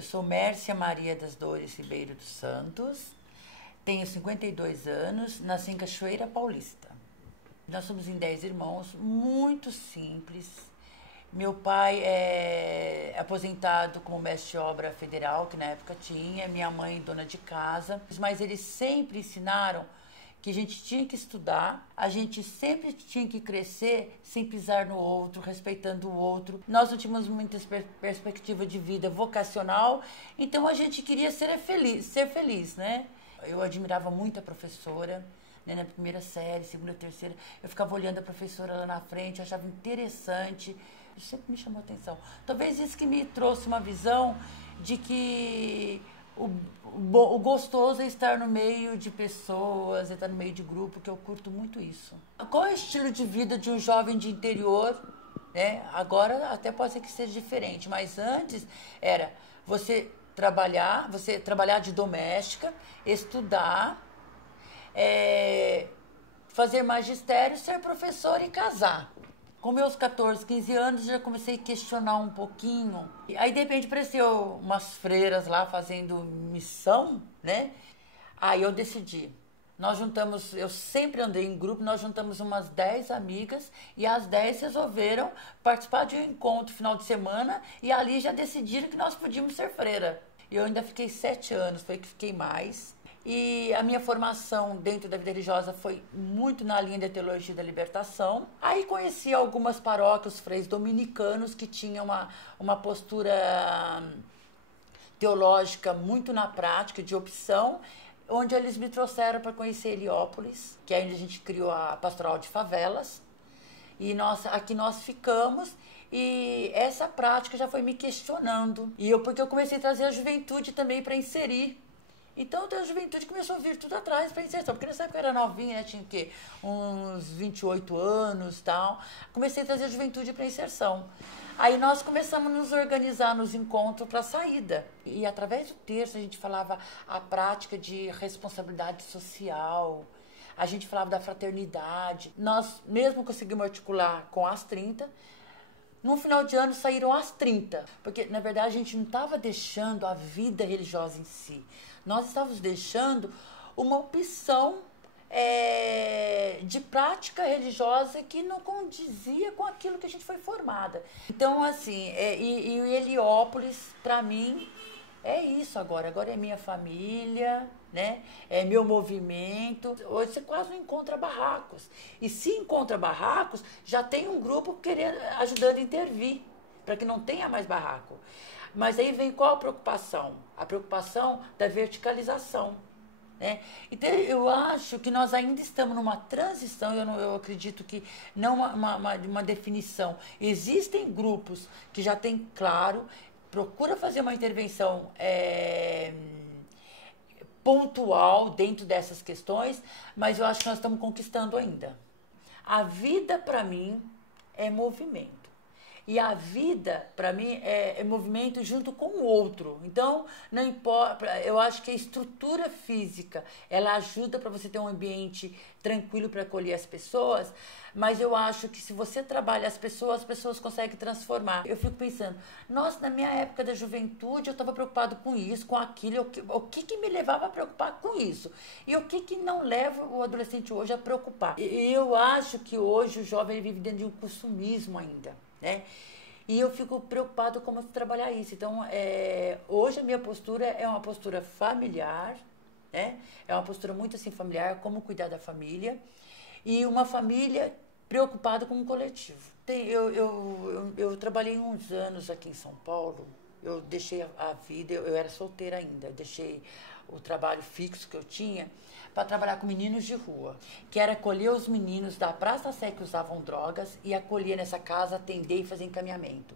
Eu sou Mércia Maria das Dores Ribeiro dos Santos, tenho 52 anos, nasci em Cachoeira Paulista. Nós somos em 10 irmãos, muito simples. Meu pai é aposentado como mestre de obra federal, que na época tinha, minha mãe dona de casa, mas eles sempre ensinaram que a gente tinha que estudar, a gente sempre tinha que crescer sem pisar no outro, respeitando o outro. Nós não tínhamos muita perspectiva de vida vocacional, então a gente queria ser feliz, né? Eu admirava muito a professora, né? Na primeira série, segunda, terceira, eu ficava olhando a professora lá na frente, eu achava interessante, sempre me chamou a atenção. Talvez isso que me trouxe uma visão de que o gostoso é estar no meio de pessoas, é estar no meio de grupo, que eu curto muito isso. Qual é o estilo de vida de um jovem de interior, né? Agora até pode ser que seja diferente, mas antes era você trabalhar de doméstica, estudar, fazer magistério, ser professor e casar. Com meus 14, 15 anos, já comecei a questionar um pouquinho. Aí, de repente, apareceu umas freiras lá fazendo missão, né? Aí eu decidi. Nós juntamos, eu sempre andei em grupo, nós juntamos umas 10 amigas e as 10 resolveram participar de um encontro final de semana e ali já decidiram que nós podíamos ser freira. Eu ainda fiquei 7 anos, foi que fiquei mais. E a minha formação dentro da vida religiosa foi muito na linha da teologia da libertação. Aí conheci algumas paróquias, os freios dominicanos, que tinham uma postura teológica muito na prática, de opção, onde eles me trouxeram para conhecer Heliópolis, que ainda a gente criou a Pastoral de Favelas. E aqui nós ficamos. E essa prática já foi me questionando. Porque eu comecei a trazer a juventude também para inserir. Então, a juventude começou a vir tudo atrás para inserção, porque nessa época eu era novinha, né? Tinha o quê? Uns 28 anos e tal. Comecei a trazer a juventude para inserção. Aí nós começamos a nos organizar nos encontros para saída. E através do texto a gente falava a prática de responsabilidade social, a gente falava da fraternidade. Nós mesmo conseguimos articular com as 30. No final de ano saíram as 30, porque na verdade a gente não estava deixando a vida religiosa em si. Nós estávamos deixando uma opção de prática religiosa que não condizia com aquilo que a gente foi formada. Então, assim, e o Heliópolis, para mim, é isso agora. Agora é minha família, né? É meu movimento. Hoje você quase não encontra barracos. E se encontra barracos, já tem um grupo ajudando a intervir, para que não tenha mais barraco. Mas aí vem qual a preocupação? A preocupação da verticalização, né? Então eu acho que nós ainda estamos numa transição, eu acredito que não uma definição. Existem grupos que já têm claro, procura fazer uma intervenção pontual dentro dessas questões, mas eu acho que nós estamos conquistando ainda. A vida, para mim, é movimento. E a vida, para mim, é movimento junto com o outro. Então, não importa, eu acho que a estrutura física, ela ajuda para você ter um ambiente tranquilo para acolher as pessoas, mas eu acho que se você trabalha as pessoas conseguem transformar. Eu fico pensando, nossa, na minha época da juventude, eu estava preocupado com isso, com aquilo, o que me levava a preocupar com isso? E o que não leva o adolescente hoje a preocupar? Eu acho que hoje o jovem vive dentro de um consumismo ainda, né? E eu fico preocupado como trabalhar isso. Então, hoje a minha postura é uma postura familiar, né? É uma postura muito assim familiar, como cuidar da família, e uma família preocupada com o coletivo. Eu trabalhei uns anos aqui em São Paulo, eu deixei a vida, eu era solteira ainda, eu deixei o trabalho fixo que eu tinha para trabalhar com meninos de rua, que era acolher os meninos da Praça Sé que usavam drogas e acolher nessa casa, atender e fazer encaminhamento.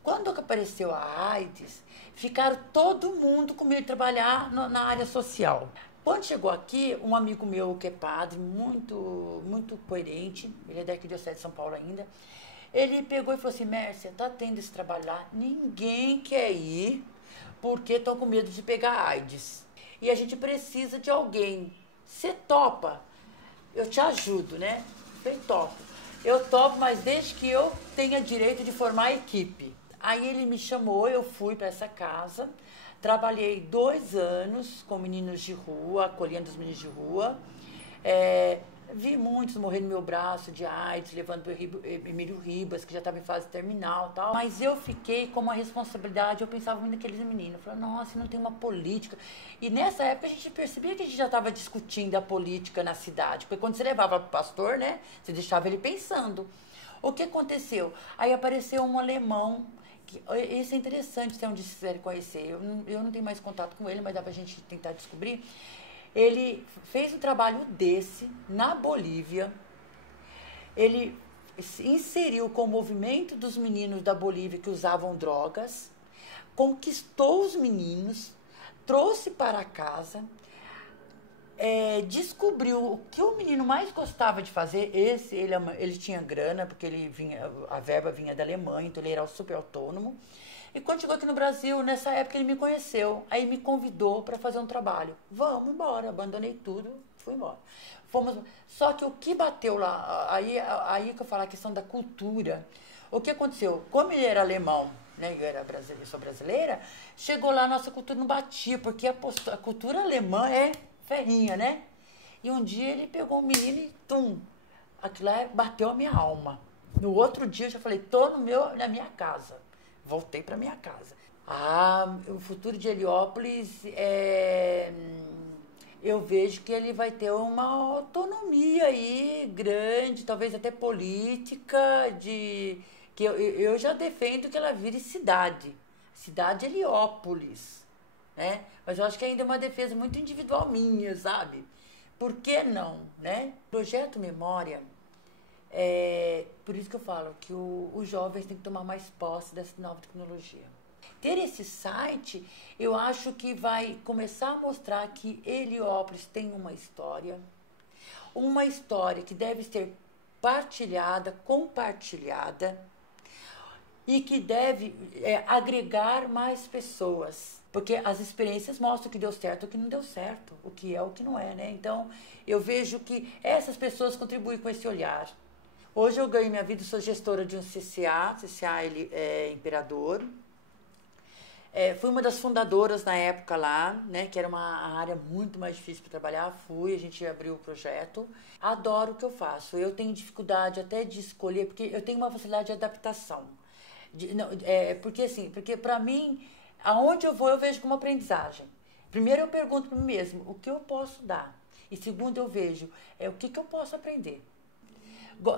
Quando apareceu a AIDS, ficaram todo mundo com medo de trabalhar na área social. Quando chegou aqui, um amigo meu que é padre, muito, muito coerente, ele é da Arquidiocese de São Paulo ainda, ele pegou e falou assim, Mércia, tá tendo esse trabalho lá, ninguém quer ir porque estão com medo de pegar AIDS. E a gente precisa de alguém. Você topa? Eu te ajudo, né? Eu topo. Eu topo, mas desde que eu tenha direito de formar a equipe. Aí ele me chamou, eu fui para essa casa, trabalhei 2 anos com meninos de rua, acolhendo os meninos de rua. Vi muitos morrer no meu braço de AIDS, levando o Emílio Ribas, que já estava em fase terminal e tal. Mas eu fiquei com uma responsabilidade, eu pensava muito naqueles meninos. Eu falei, nossa, não tem uma política. E nessa época a gente percebia que a gente já estava discutindo a política na cidade. Porque quando você levava para o pastor, né, você deixava ele pensando. O que aconteceu? Aí apareceu um alemão. Esse é interessante, se é um dia vocês quiserem conhecer. Eu não tenho mais contato com ele, mas dá pra gente tentar descobrir. Ele fez um trabalho desse na Bolívia. Ele se inseriu com o movimento dos meninos da Bolívia que usavam drogas, conquistou os meninos, trouxe para casa, descobriu o que o menino mais gostava de fazer. Ele tinha grana, porque a verba vinha da Alemanha, então ele era super autônomo. E quando chegou aqui no Brasil, nessa época ele me conheceu, aí me convidou para fazer um trabalho. Vamos embora, abandonei tudo, fui embora. Só que o que bateu lá, aí que eu falo a questão da cultura. O que aconteceu? Como ele era alemão, né, eu sou brasileira, chegou lá, a nossa cultura não batia, porque a cultura alemã é ferrinha, né? E um dia ele pegou um menino e tum, aquilo lá bateu a minha alma. No outro dia eu já falei, tô na minha casa. Voltei para minha casa. O futuro de Heliópolis, eu vejo que ele vai ter uma autonomia aí grande, talvez até política, que eu já defendo que ela vire cidade Heliópolis, né? Mas eu acho que ainda é uma defesa muito individual minha, sabe? Por que não, né? Projeto Memória. Por isso que eu falo que os jovens têm que tomar mais posse dessa nova tecnologia. Ter esse site, eu acho que vai começar a mostrar que Heliópolis tem uma história que deve ser partilhada, compartilhada e que deve agregar mais pessoas. Porque as experiências mostram o que deu certo e o que não deu certo, o que é o que não é, né? Então, eu vejo que essas pessoas contribuem com esse olhar. Hoje eu ganho minha vida, sou gestora de um CCA ele é Imperador. Fui uma das fundadoras na época lá, né, que era uma área muito mais difícil para trabalhar. A gente abriu o projeto. Adoro o que eu faço. Eu tenho dificuldade até de escolher, porque eu tenho uma facilidade de adaptação. Porque para mim, aonde eu vou, eu vejo como aprendizagem. Primeiro eu pergunto para mim mesmo, o que eu posso dar? E segundo eu vejo, o que eu posso aprender?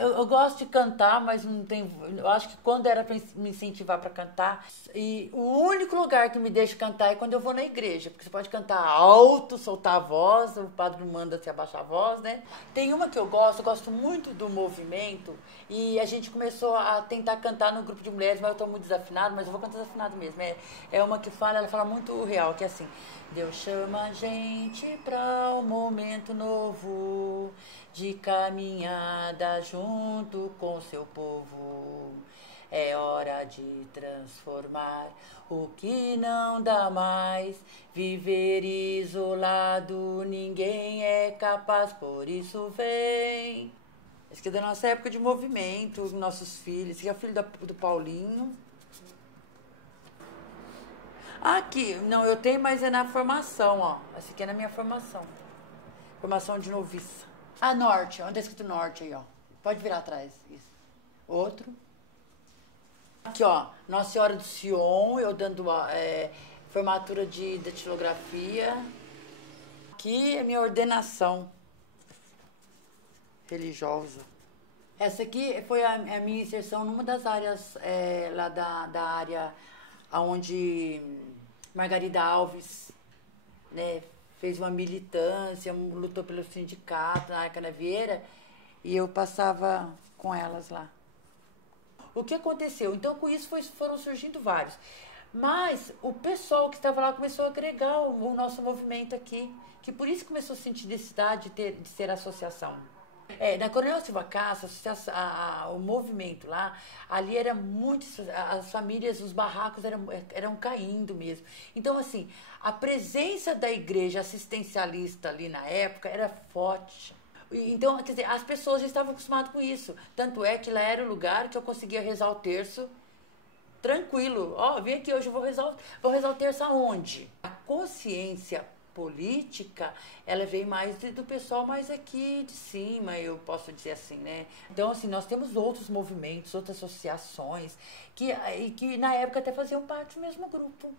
Eu gosto de cantar, mas não tenho. Eu acho que quando era para me incentivar para cantar, e o único lugar que me deixa cantar é quando eu vou na igreja, porque você pode cantar alto, soltar a voz, o padre não manda você abaixar a voz, né? Tem uma que eu gosto muito do movimento, e a gente começou a tentar cantar no grupo de mulheres, mas eu estou muito desafinado, mas eu vou cantar desafinado mesmo. É uma que ela fala muito real, que é assim: Deus chama a gente para um momento novo de caminhada junto com seu povo. É hora de transformar o que não dá mais. Viver isolado ninguém é capaz, por isso vem. Esse aqui é da nossa época de movimento, os nossos filhos. Esse aqui é o filho do Paulinho. Aqui, não, eu tenho, mas é na formação, ó. Esse aqui é na minha formação. Formação de noviça. Norte, onde tá escrito Norte aí, ó. Pode virar atrás, isso. Outro. Aqui, ó, Nossa Senhora do Sion, eu dando formatura de datilografia. Aqui é minha ordenação religiosa. Essa aqui foi a minha inserção numa das áreas lá da área onde Margarida Alves, né, fez uma militância, lutou pelo sindicato na Canavieira, e eu passava com elas lá. O que aconteceu? Então, com isso foram surgindo vários. Mas o pessoal que estava lá começou a agregar o nosso movimento aqui, que por isso começou a sentir necessidade de ser associação. Na Coronel Silva Castro, o movimento lá, ali era muito, as famílias, os barracos eram caindo mesmo. Então, assim, a presença da igreja assistencialista ali na época era forte. Então, quer dizer, as pessoas já estavam acostumadas com isso. Tanto é que lá era o lugar que eu conseguia rezar o terço tranquilo. Ó, vem aqui hoje, eu vou rezar o terço aonde? A consciência política, ela vem mais do pessoal mais aqui de cima, eu posso dizer assim, né? Então, assim, nós temos outros movimentos, outras associações, que na época até faziam parte do mesmo grupo,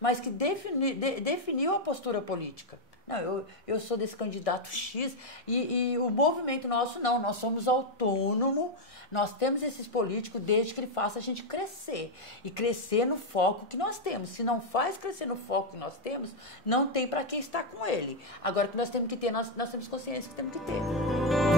mas que definiu a postura política. Não, eu sou desse candidato X e o movimento nosso não, nós somos autônomos, nós temos esses políticos desde que ele faça a gente crescer. E crescer no foco que nós temos. Se não faz crescer no foco que nós temos, não tem para quem estar com ele. Agora, o que nós temos que ter, nós temos consciência que temos que ter.